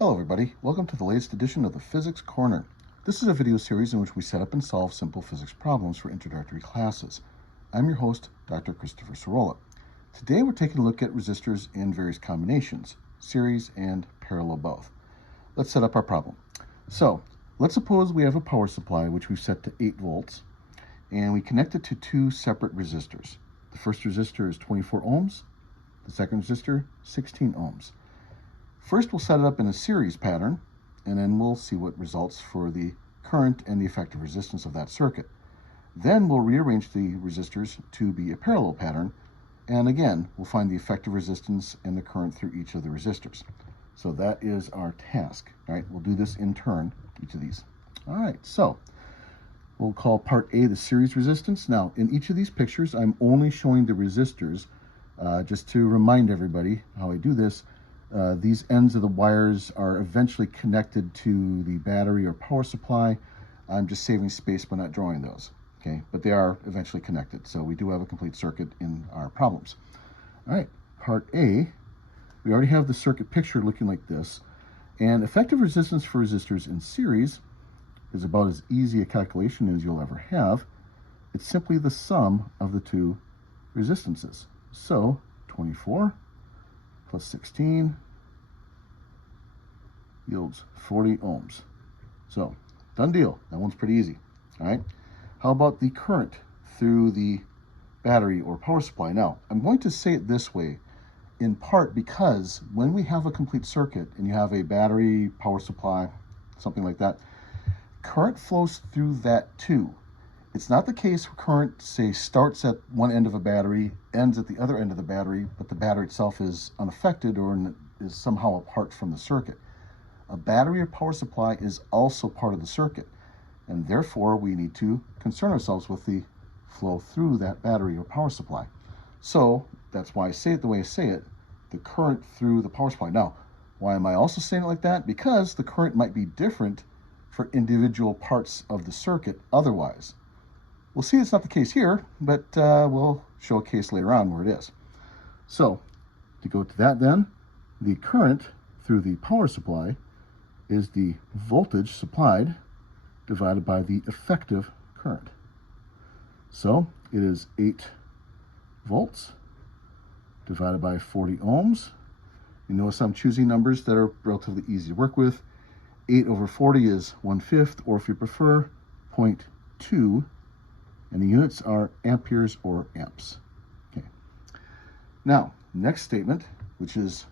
Hello everybody, welcome to the latest edition of the Physics Corner. This is a video series in which we set up and solve simple physics problems for introductory classes. I'm your host, Dr. Christopher Sorolla. Today we're taking a look at resistors in various combinations, series and parallel both. Let's set up our problem. So, let's suppose we have a power supply which we've set to 8 volts, and we connect it to two separate resistors. The first resistor is 24 ohms, the second resistor, 16 ohms. First, we'll set it up in a series pattern, and then we'll see what results for the current and the effective resistance of that circuit. Then we'll rearrange the resistors to be a parallel pattern, and again, we'll find the effective resistance and the current through each of the resistors. So that is our task. All right, we'll do this in turn, each of these. All right, so we'll call part A the series resistance. Now, in each of these pictures, I'm only showing the resistors, just to remind everybody how I do this. These ends of the wires are eventually connected to the battery or power supply. I'm just saving space by not drawing those, okay? But they are eventually connected, so we do have a complete circuit in our problems. All right, part A, we already have the circuit picture looking like this, and effective resistance for resistors in series is about as easy a calculation as you'll ever have. It's simply the sum of the two resistances. So 24 plus 16 yields 40 ohms. So, done deal. That one's pretty easy. All right. How about the current through the battery or power supply? Now, I'm going to say it this way, in part because when we have a complete circuit and you have a battery, power supply, something like that, current flows through that too. It's not the case where current, say, starts at one end of a battery, ends at the other end of the battery, but the battery itself is unaffected or is somehow apart from the circuit. A battery or power supply is also part of the circuit, and therefore we need to concern ourselves with the flow through that battery or power supply. So that's why I say it the way I say it, the current through the power supply. Now, why am I also saying it like that? Because the current might be different for individual parts of the circuit otherwise. We'll see it's not the case here, but we'll show a case later on where it is. So, to go to that then, the current through the power supply is the voltage supplied divided by the effective current. So, it is 8 volts divided by 40 ohms. You notice I'm choosing numbers that are relatively easy to work with. 8 over 40 is 1/5, or if you prefer, 0.2. And the units are amperes or amps. Okay. Now, next statement, which is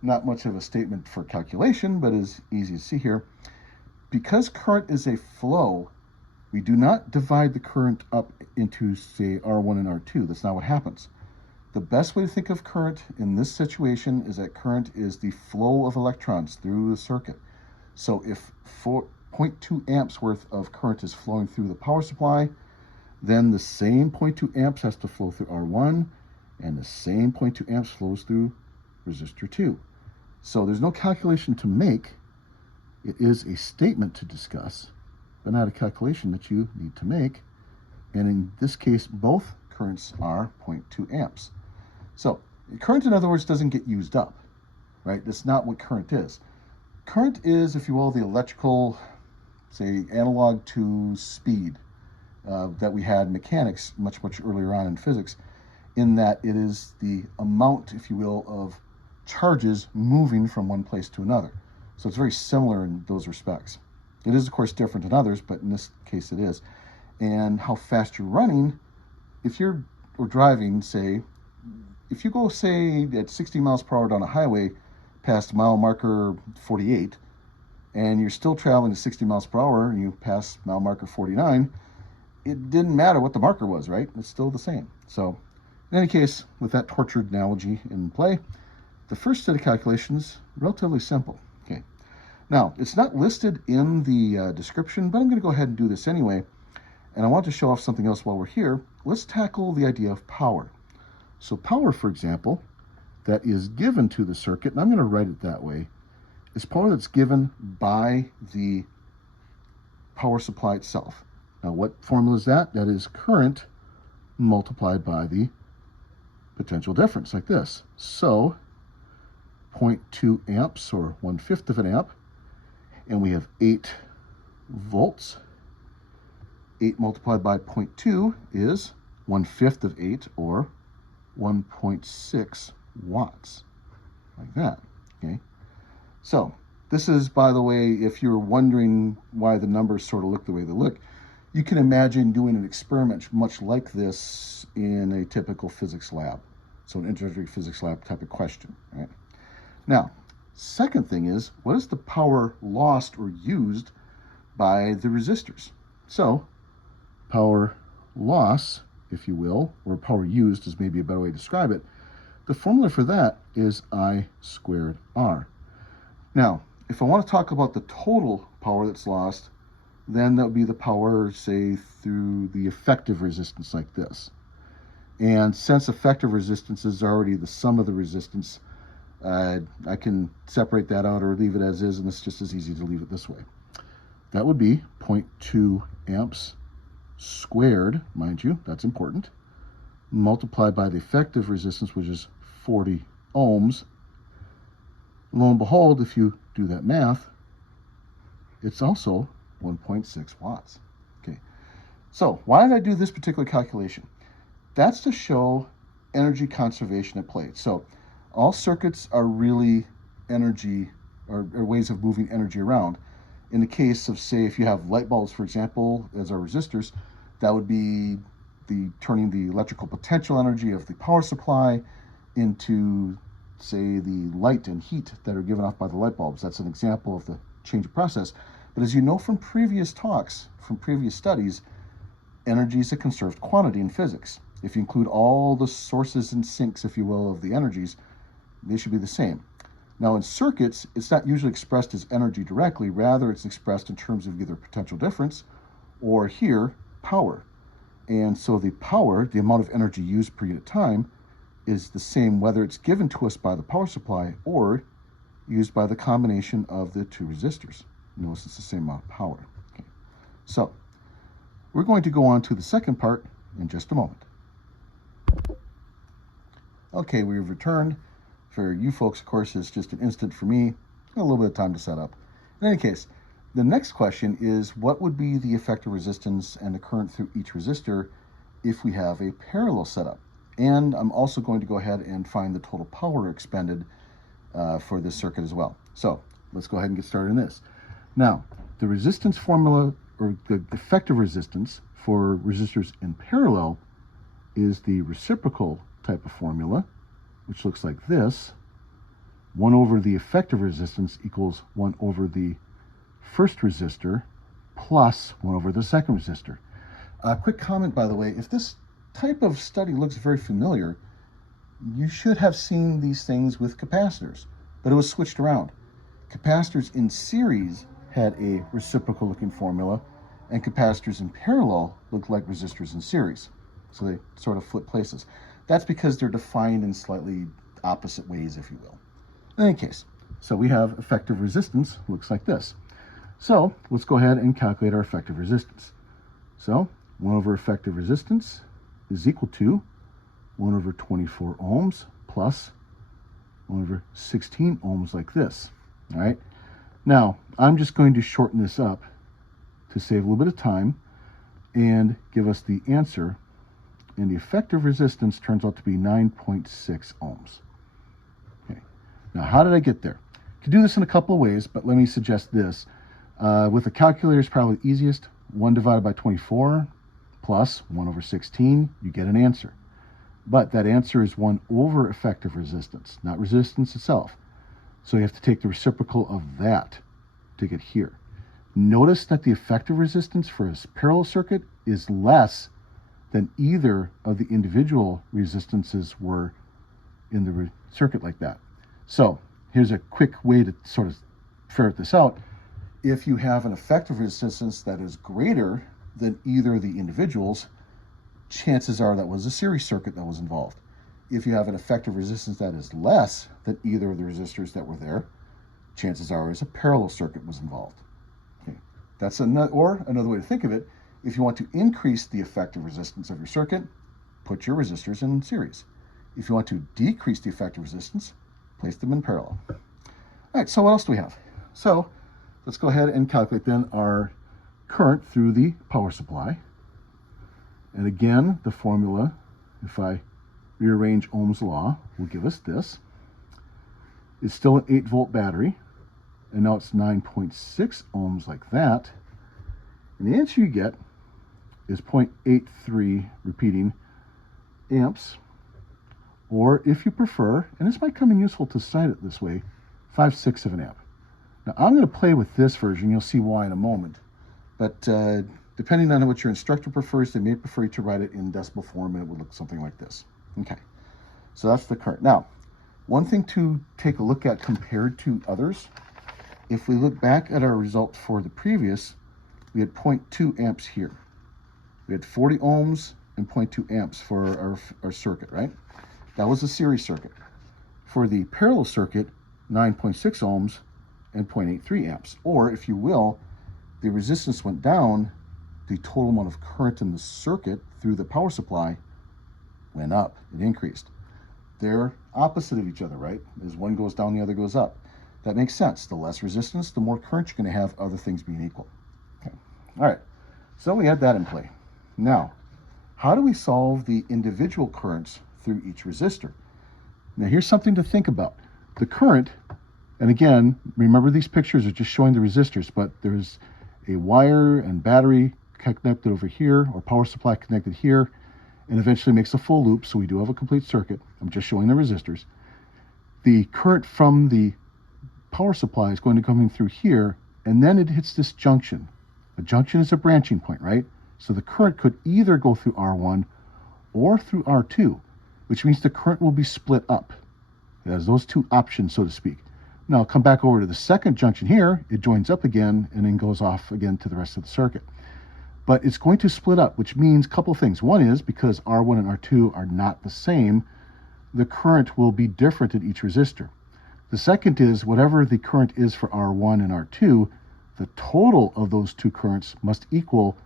not much of a statement for calculation, but is easy to see here. Because current is a flow, we do not divide the current up into, say, R1 and R2. That's not what happens. The best way to think of current in this situation is that current is the flow of electrons through the circuit. So if 0.2 amps worth of current is flowing through the power supply, then the same 0.2 amps has to flow through R1, and the same 0.2 amps flows through resistor 2. So there's no calculation to make. It is a statement to discuss, but not a calculation that you need to make. And in this case, both currents are 0.2 amps. So current, in other words, doesn't get used up, right? That's not what current is. Current is, if you will, the electrical, say, analog to speed that we had in mechanics much earlier on in physics, in that it is the amount, if you will, of charges moving from one place to another. So it's very similar in those respects. It is, of course, different in others, but in this case it is. And how fast you're running, if you're driving, say, if you go, say, at 60 miles per hour down a highway past mile marker 48, and you're still traveling at 60 miles per hour, and you pass mile marker 49, it didn't matter what the marker was, right? It's still the same. So in any case, with that tortured analogy in play, the first set of calculations, relatively simple. Okay. Now, it's not listed in the description, but I'm going to go ahead and do this anyway. And I want to show off something else while we're here. Let's tackle the idea of power. So power, for example, that is given to the circuit, and I'm going to write it that way, is power that's given by the power supply itself. Now, what formula is that? That is current multiplied by the potential difference, like this. So 0.2 amps, or 1/5 of an amp, and we have 8 volts. 8 multiplied by 0.2 is 1/5 of 8, or 1.6 watts, like that, okay? So this is, by the way, if you're wondering why the numbers sort of look the way they look, you can imagine doing an experiment much like this in a typical physics lab. So an introductory physics lab type of question, right? Now, second thing is, what is the power lost or used by the resistors? So power loss, if you will, or power used is maybe a better way to describe it. The formula for that is I squared R. Now, if I want to talk about the total power that's lost, then that would be the power, say, through the effective resistance like this. And since effective resistance is already the sum of the resistance, I can separate that out or leave it as is, and it's just as easy to leave it this way. That would be 0.2 amps squared, mind you, that's important, multiplied by the effective resistance, which is 40 ohms. Lo and behold, if you do that math, it's also 1.6 watts. Okay, so why did I do this particular calculation? That's to show energy conservation at play. So all circuits are really energy, or ways of moving energy around. In the case of, say, if you have light bulbs, for example, as our resistors, that would be turning the electrical potential energy of the power supply into, say, the light and heat that are given off by the light bulbs. That's an example of the change of process. But as you know from previous talks, from previous studies, energy is a conserved quantity in physics. If you include all the sources and sinks, if you will, of the energies, they should be the same. Now in circuits, it's not usually expressed as energy directly, rather it's expressed in terms of either potential difference or here, power. And so the power, the amount of energy used per unit time, is the same whether it's given to us by the power supply or used by the combination of the two resistors. Notice it's the same amount of power. Okay. So we're going to go on to the second part in just a moment. Okay, we've returned. For you folks, of course, it's just an instant. For me, a little bit of time to set up. In any case, the next question is, what would be the effective resistance and the current through each resistor if we have a parallel setup? And I'm also going to go ahead and find the total power expended for this circuit as well. So let's go ahead and get started in this. Now, the resistance formula, or the effective resistance for resistors in parallel, is the reciprocal type of formula, which looks like this. 1 over the effective resistance equals 1 over the first resistor plus 1 over the second resistor. A quick comment, by the way, if this type of study looks very familiar, you should have seen these things with capacitors, but it was switched around. Capacitors in series had a reciprocal looking formula, and capacitors in parallel looked like resistors in series. So they sort of flip places. That's because they're defined in slightly opposite ways, if you will. In any case, so we have effective resistance, looks like this. So let's go ahead and calculate our effective resistance. So 1 over effective resistance is equal to 1 over 24 ohms plus 1 over 16 ohms, like this. All right. Now, I'm just going to shorten this up to save a little bit of time and give us the answer. And the effective resistance turns out to be 9.6 ohms. Okay. Now, how did I get there? You can do this in a couple of ways, but let me suggest this. With a calculator, it's probably easiest. 1 divided by 24 plus 1 over 16, you get an answer. But that answer is 1 over effective resistance, not resistance itself. So you have to take the reciprocal of that to get here. Notice that the effective resistance for a parallel circuit is less than either of the individual resistances were in the circuit like that. So here's a quick way to sort of ferret this out. If you have an effective resistance that is greater than either of the individuals, chances are that was a series circuit that was involved. If you have an effective resistance that is less than either of the resistors that were there, chances are is a parallel circuit was involved. Okay. That's another way to think of it. If you want to increase the effective resistance of your circuit, put your resistors in series. If you want to decrease the effective resistance, Place them in parallel. All right, so what else do we have? So let's go ahead and calculate then our current through the power supply. And again, the formula, if I rearrange Ohm's law, will give us this. It's still an 8-volt battery, and now it's 9.6 ohms like that. And the answer you get is 0.83, repeating, amps, or if you prefer, and this might come in useful to cite it this way, 5/6 of an amp. Now I'm going to play with this version. You'll see why in a moment. But depending on what your instructor prefers, they may prefer you to write it in decimal form, and it would look something like this. Okay, so that's the current. Now, one thing to take a look at compared to others, if we look back at our result for the previous, we had 0.2 amps here. We had 40 ohms and 0.2 amps for our circuit, right? That was a series circuit. For the parallel circuit, 9.6 ohms and 0.83 amps. Or, if you will, the resistance went down, the total amount of current in the circuit through the power supply went up. It increased. They're opposite of each other, right? As one goes down, the other goes up. That makes sense. The less resistance, the more current you're going to have, other things being equal. Okay. All right. So we had that in play. Now, how do we solve the individual currents through each resistor? Now, here's something to think about. The current, and again, remember these pictures are just showing the resistors, but there's a wire and battery connected over here, or power supply connected here, and eventually makes a full loop, so we do have a complete circuit. I'm just showing the resistors. The current from the power supply is going to come in through here, and then it hits this junction. A junction is a branching point, right? So the current could either go through R1 or through R2, which means the current will be split up. It has those two options, so to speak. Now, I'll come back over to the second junction here. It joins up again and then goes off again to the rest of the circuit. But it's going to split up, which means a couple things. One is, because R1 and R2 are not the same, the current will be different at each resistor. The second is, whatever the current is for R1 and R2, the total of those two currents must equal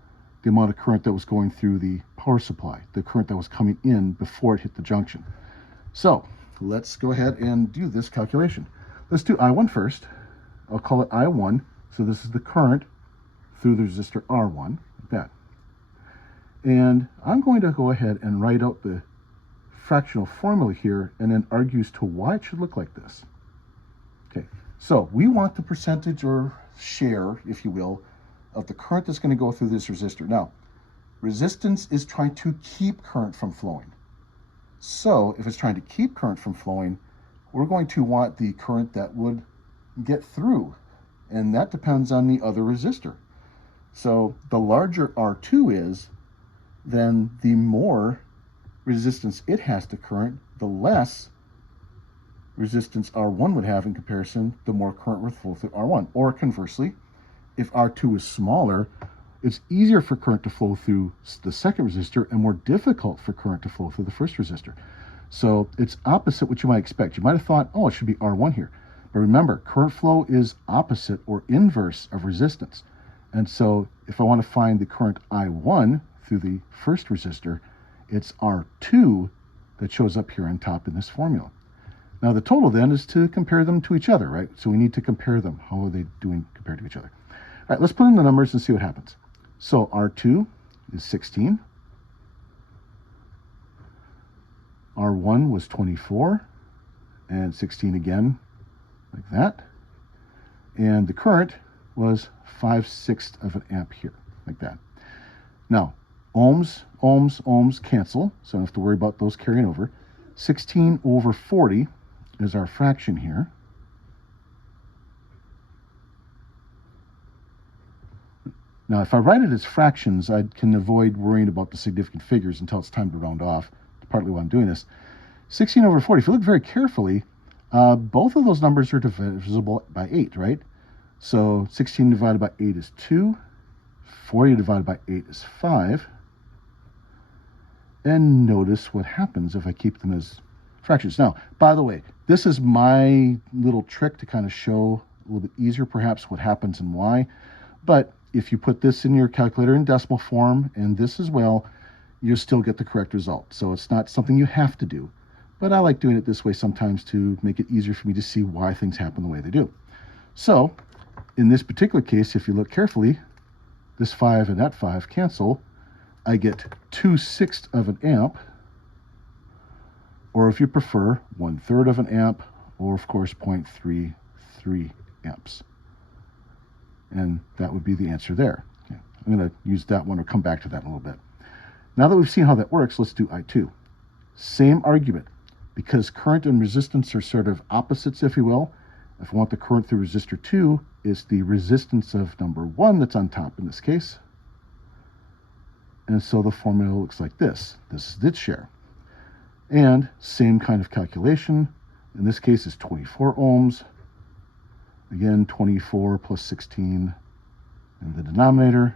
the amount of current that was going through the power supply, the current that was coming in before it hit the junction. So let's go ahead and do this calculation. Let's do I1 first. I'll call it I1. So this is the current through the resistor R1, like that. And I'm going to go ahead and write out the fractional formula here and then argue as to why it should look like this. Okay, so we want the percentage or share, if you will, of the current that's going to go through this resistor. Now, resistance is trying to keep current from flowing. So if it's trying to keep current from flowing, we're going to want the current that would get through, and that depends on the other resistor. So the larger R2 is, then the more resistance it has to current, the less resistance R1 would have in comparison, the more current would flow through R1. Or conversely, if R2 is smaller, it's easier for current to flow through the second resistor and more difficult for current to flow through the first resistor. So it's opposite what you might expect. You might have thought, oh, it should be R1 here. But remember, current flow is opposite or inverse of resistance. And so if I want to find the current I1 through the first resistor, it's R2 that shows up here on top in this formula. Now the total then is to compare them to each other, right? So we need to compare them. How are they doing compared to each other? All right, let's put in the numbers and see what happens. So R2 is 16. R1 was 24, and 16 again, like that. And the current was 5/6 of an amp here, like that. Now, ohms cancel, so I don't have to worry about those carrying over. 16 over 40 is our fraction here. Now, if I write it as fractions, I can avoid worrying about the significant figures until it's time to round off. That's partly why I'm doing this. 16 over 40, if you look very carefully, both of those numbers are divisible by 8, right? So 16 divided by 8 is 2. 40 divided by 8 is 5. And notice what happens if I keep them as fractions. Now, by the way, this is my little trick to kind of show a little bit easier perhaps what happens and why. But if you put this in your calculator in decimal form and this as well, you'll still get the correct result. So it's not something you have to do. but I like doing it this way sometimes to make it easier for me to see why things happen the way they do. So in this particular case, if you look carefully, this 5 and that 5 cancel. I get 2/6 of an amp, or if you prefer, 1/3 of an amp, or of course 0.33 amps. And that would be the answer there. Okay. I'm going to use that one or come back to that in a little bit. Now that we've seen how that works, let's do I2. Same argument. Because current and resistance are sort of opposites, if you will. If I want the current through resistor 2, it's the resistance of number 1 that's on top in this case. And so the formula looks like this. This is its share. And same kind of calculation. In this case, it's 24 ohms. Again, 24 plus 16 in the denominator.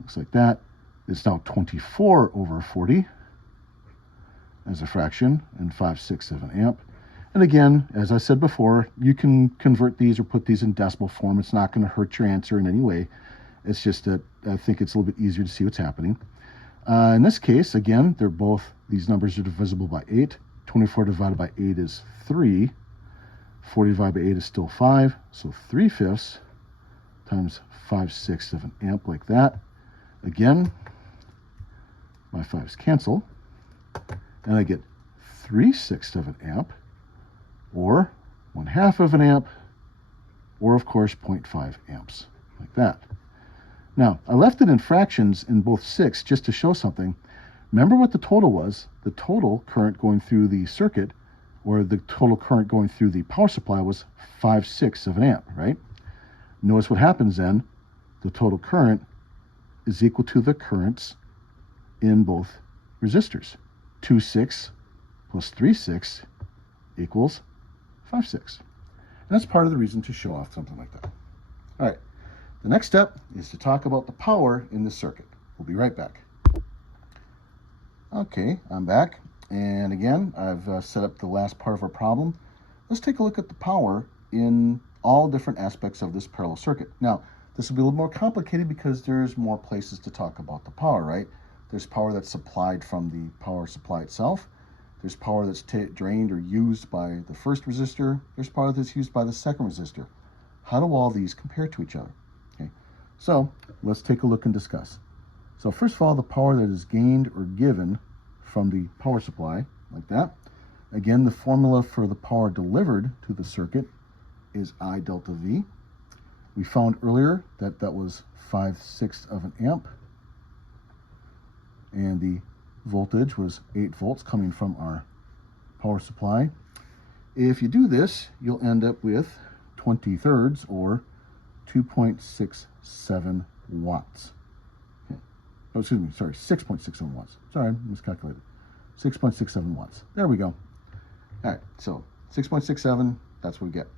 Looks like that. It's now 24 over 40 as a fraction, and 5/6 of an amp. And again, as I said before, you can convert these or put these in decimal form. It's not going to hurt your answer in any way. It's just that I think it's a little bit easier to see what's happening. In this case, again, these numbers are divisible by 8. 24 divided by 8 is 3. 40 divided by 8 is still 5. So 3/5 times 5/6 of an amp, like that. Again, my 5's cancel. And I get 3/6 of an amp, or 1/2 of an amp, or of course 0.5 amps, like that. Now, I left it in fractions in both 6 just to show something. Remember what the total was? The total current going through the circuit, or the total current going through the power supply, was 5/6 of an amp, right? Notice what happens then. The total current is equal to the currents in both resistors. 2/6 plus 3/6 equals 5/6. And that's part of the reason to show off something like that. All right. The next step is to talk about the power in this circuit. We'll be right back. Okay, I'm back. And again, I've set up the last part of our problem. Let's take a look at the power in all different aspects of this parallel circuit. Now, this will be a little more complicated because there's more places to talk about the power, right? There's power that's supplied from the power supply itself. There's power that's drained or used by the first resistor. There's power that's used by the second resistor. How do all these compare to each other? Okay, so let's take a look and discuss. So first of all, the power that is gained or given from the power supply, like that. Again, the formula for the power delivered to the circuit is I delta V. We found earlier that that was 5/6 of an amp, and the voltage was 8 volts coming from our power supply. If you do this, you'll end up with 20/3 or 2.67 watts. Okay. Oh, excuse me, sorry, 6.67 watts. Sorry, I miscalculated. 6.67 watts. There we go. All right, so 6.67, that's what we get.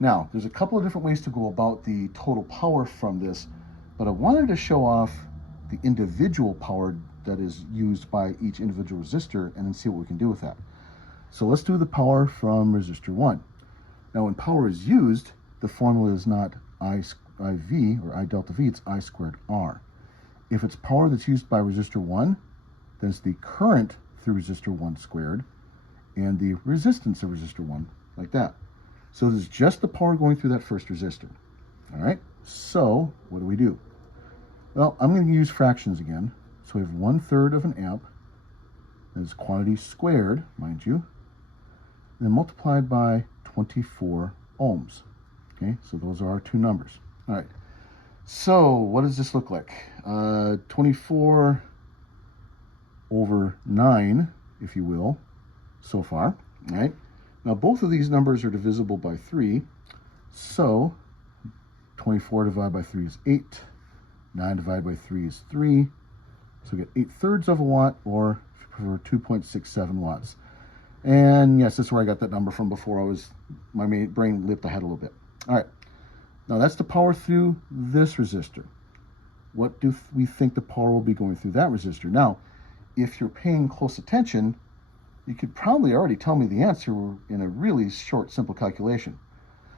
Now, there's a couple of different ways to go about the total power from this, but I wanted to show off the individual power that is used by each individual resistor and then see what we can do with that. So let's do the power from resistor 1. Now, when power is used, the formula is not IV or I delta V, it's I squared R. If it's power that's used by resistor 1, then it's the current through resistor 1 squared and the resistance of resistor 1, like that. So this is just the power going through that first resistor. All right, so what do? Well, I'm going to use fractions again. So we have 1/3 of an amp, that is quantity squared, mind you, then multiplied by 24 ohms. Okay, so those are our two numbers. All right, so what does this look like? 24 over 9, if you will, so far, all right? Now, both of these numbers are divisible by 3, so 24 divided by 3 is 8, 9 divided by 3 is 3, so we get 8/3 of a watt, or if you prefer, 2.67 watts. And yes, that's where I got that number from before. My brain leaped ahead a little bit. All right, now that's the power through this resistor. What do we think the power will be going through that resistor? Now, if you're paying close attention, you could probably already tell me the answer in a really short, simple calculation.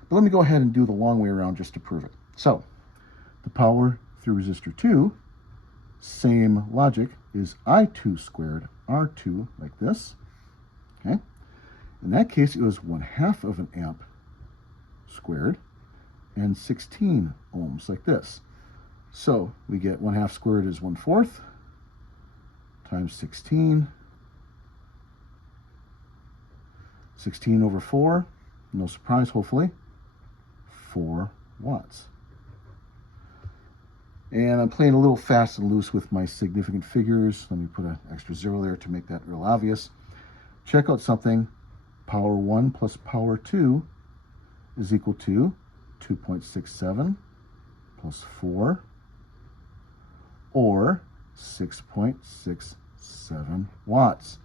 But let me go ahead and do the long way around just to prove it. So, the power through resistor 2, same logic, is I2 squared R2 like this. Okay. In that case, it was 1/2 of an amp squared and 16 ohms like this. So we get 1/2 squared is 1/4 times 16. 16 over 4, no surprise, hopefully, 4 watts. And I'm playing a little fast and loose with my significant figures. Let me put an extra 0 there to make that real obvious. Check out something. Power 1 plus power 2 is equal to 2.67 plus 4, or 6.67 watts.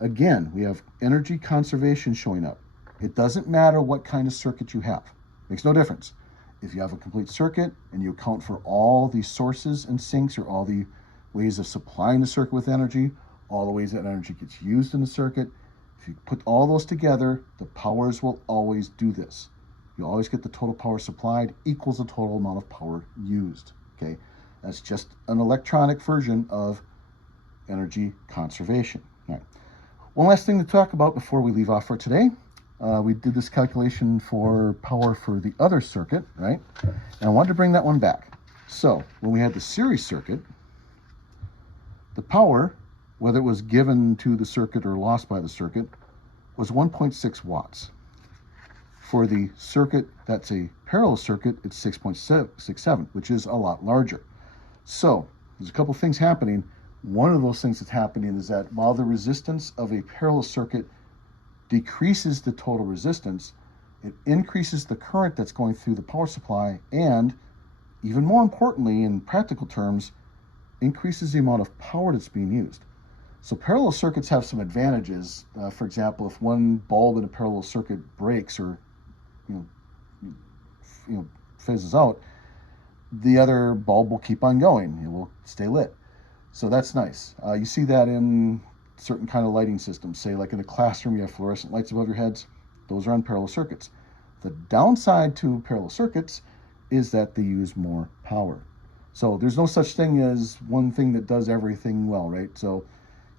Again, we have energy conservation showing up. It doesn't matter what kind of circuit you have. Makes no difference. If you have a complete circuit and you account for all the sources and sinks, or all the ways of supplying the circuit with energy, all the ways that energy gets used in the circuit, if you put all those together, the powers will always do this. You always get the total power supplied equals the total amount of power used. Okay, that's just an electronic version of energy conservation. All right. One last thing to talk about before we leave off for today. We did this calculation for power for the other circuit, right? And I wanted to bring that one back. So when we had the series circuit, the power, whether it was given to the circuit or lost by the circuit, was 1.6 watts. For the circuit that's a parallel circuit, it's 6.67, which is a lot larger. So there's a couple things happening. One of those things that's happening is that while the resistance of a parallel circuit decreases the total resistance, it increases the current that's going through the power supply, and even more importantly, in practical terms, increases the amount of power that's being used. So parallel circuits have some advantages. For example, if one bulb in a parallel circuit breaks or fizzes out, the other bulb will keep on going. It will stay lit. So that's nice. You see that in certain kind of lighting systems. Say like in a classroom, you have fluorescent lights above your heads. Those are on parallel circuits. The downside to parallel circuits is that they use more power. So there's no such thing as one thing that does everything well, right? So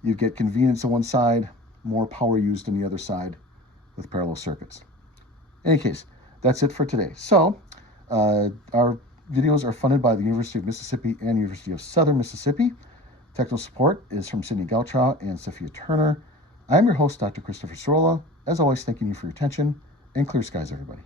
you get convenience on one side, more power used on the other side with parallel circuits. In any case, that's it for today. So our videos are funded by the University of Mississippi and University of Southern Mississippi. Technical support is from Sydney Gauchow and Sophia Turner. I'm your host, Dr. Christopher Sorolla. As always, thanking you for your attention, and clear skies, everybody.